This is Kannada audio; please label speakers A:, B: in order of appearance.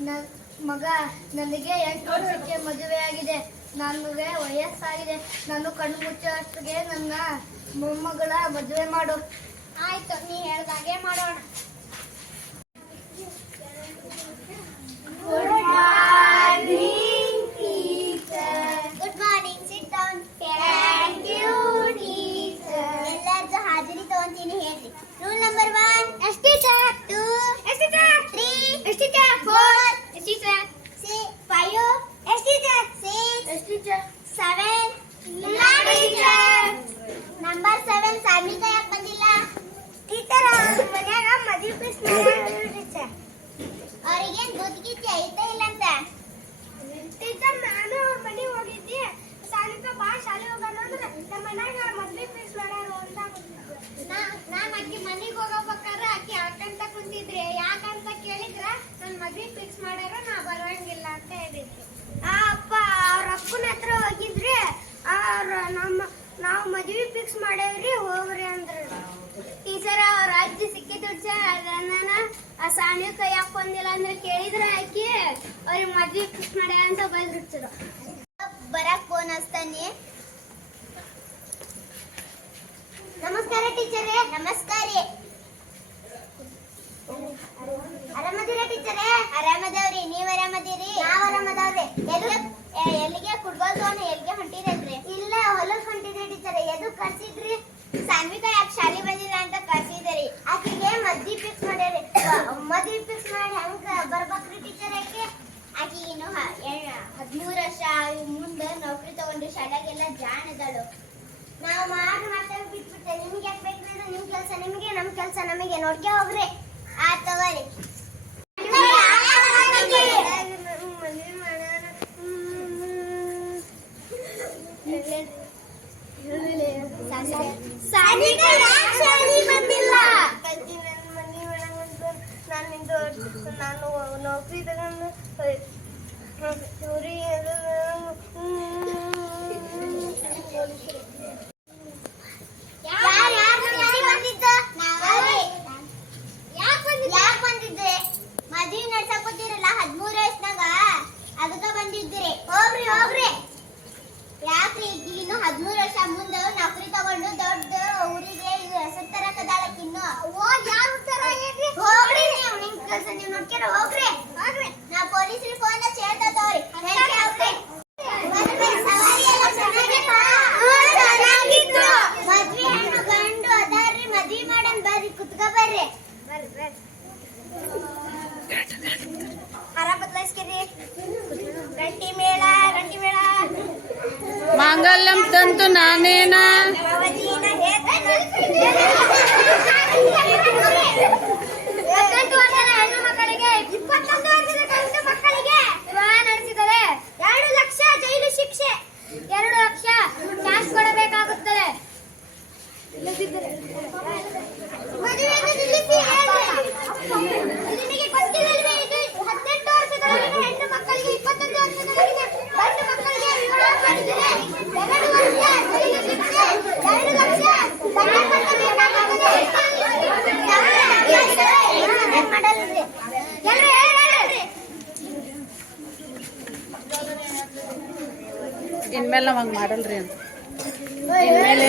A: ನನ್ ಮಗ, ನನಗೆ ಎಂಟು ವರ್ಷಕ್ಕೆ ಮದುವೆಯಾಗಿದೆ ನನಗೆ ವಯಸ್ಸಾಗಿದೆ. ನಾನು ಕಣ್ಣು ಮುಚ್ಚೋಷ್ಟಿಗೆ ನನ್ನ ಮೊಮ್ಮಗಳ ಮದುವೆ ಮಾಡು. ಆಯ್ತು.
B: ಸಾನ್ವಿಕಾ ಯಾಕೆ ಬಂದಿಲ್ಲ.
A: ಟೀಚರ್ ಮನ್ಯಾಗ ಮದುವೆ ಫೀಸ್ ಟೀಚರ್
B: ಅವ್ರಿಗೇನ್ ಬುದ್ಧಿಗಿತ್ತಿ ಐತೆ ಇಲ್ಲ ಅಂತ
A: ಟೀಚರ್ ನಾನು ಅವ್ರ ಮನೆಗೆ ಹೋಗಿದ್ದೆ. ಸಾಲಿಕ ಬಾ ಶಾಲೆ ಹೋಗೋಣ ಅಂದ್ರೆ ನಮ್ಮ ಮನ್ಯಾಗ ಮದ್ವೆ ಫೀಸ್ ಮಾಡ್ಯಾರ ಅಂತ ನಾ- ಅಕ್ಕಿ ಮನೆಗೆ ಹೋಗೋಬೇಕಾದ್ರೆ ಅಕ್ಕಿ ಯಾಕಂತ ಕುಂತಿದ್ರಿ. ಯಾಕಂತ ಕೇಳಿದ್ರ ನನ್ನ ಮದುವೆ ಫಿಕ್ಸ್ ಮಾಡ್ಯಾರ ನಾ ಬರೋಂಗಿಲ್ಲ ಅಂತ ಹೇಳಿದ್ರಿ. ಆ ಅಪ್ಪ ಅವ್ರ ಅಪ್ಪನ ಹತ್ರ ಹೋಗಿದ್ರೆ. ಅವ್ರ ನಮ್ಮ ಫಿಕ್ಸ್ ಮಾಡೇವ್ರಿ, ಹೋಗ್ರಿ ಅಂದ್ರು. ಟೀಚರ್ ಅವ್ರ ಅಜ್ಜಿ ಸಿಕ್ಕಿದ್ರು ಸರ್ ನಾನು ಆ ಸಾಮಿ ಕೈ ಹಾಕೊಂಡಿಲ್ಲ ಅಂದ್ರೆ ಕೇಳಿದ್ರೆ ಆಕಿ ಅವ್ರಿಗೆ ಮದ್ವೆ ಫಿಕ್ಸ್ ಮಾಡ್ಯಾರ ಅಂತ ಬೈದ್ರು
B: ಬರಕ್ ಫೋನ್ ಹಚ್ತಾನೆ. ನಮಸ್ಕಾರ ಟೀಚರೇ, ನಮಸ್ಕಾರ ರೀ ಆರಾಮದಿರ ಟೀಚರೇ ಆರಾಮದವ್ರಿ ನೀವ್ ಆರಾಮದಿರಿ ನಾವ್ ಆರಾಮದವ್ರಿ ಎಲ್ಲಿ ಏ, ಎಲ್ಲಿಗೆ ಫುಟ್ಬಾಲ್ ತಗೊಂಡು ಎಲ್ಲಿಗೆ ಹೊಂಟಿರೇನ್ರಿ ಇಲ್ಲ ಹೊಲಕ್ ಹೊಂಟಿದ್ರಿ ಟೀಚರೇ ಎದು ಕರ್ಸಿದ್ರಿ ಸಾನ್ವಿಕಾ ಯಾಕೆ ಶಾಲೆ ಬಂದಿಲ್ಲ ಅಂತ ಕರ್ಸಿದ್ರಿ ಆಕಿಗೆ ಮದ್ವಿ ಫಿಕ್ಸ್ ಮಾಡ್ಯಾರಿ ಮದ್ವಿ ಫಿಕ್ಸ್ ಮಾಡಿ ಹಂಗ ಬರ್ಬೇಕ್ರಿ ಟೀಚರ್ ಆಕೆ ಆಕಿಗೆ ಇನ್ನು ಹದಿಮೂರು ವರ್ಷ ಮುಂದೆ ನೌಕರಿ ತಗೊಂಡು ಶಾಲೆಗೆಲ್ಲ ಜಾಣ ಇದ್ದಾಳು. ನಾವು ಮಾಡಿ ಮಾತಾಡಿ ಬಿಟ್ಬಿಟ್ಟೆ ನಿಮ್ಗೆ ಯಾಕೆ ಬೇಕು ನಿಮ್ ಕೆಲಸ ನಿಮಗೆ, ನಮ್ ಕೆಲಸ ನಮಗೆ ನೋಡ್ಕೆ ಹೋಗ್ರಿ. ಆ ತಗೋರಿ ಬಂದಿಲ್ಲ?
A: ನಾನು ನೌಕರಿ ತಗೊಂಡು Theorie
C: ಇನ್ಮೇಲೆ ನಾವ್ ಹಂಗ್ ಮಾಡಲ್ರಿ ಅಂತ ಇನ್ಮೇಲೆ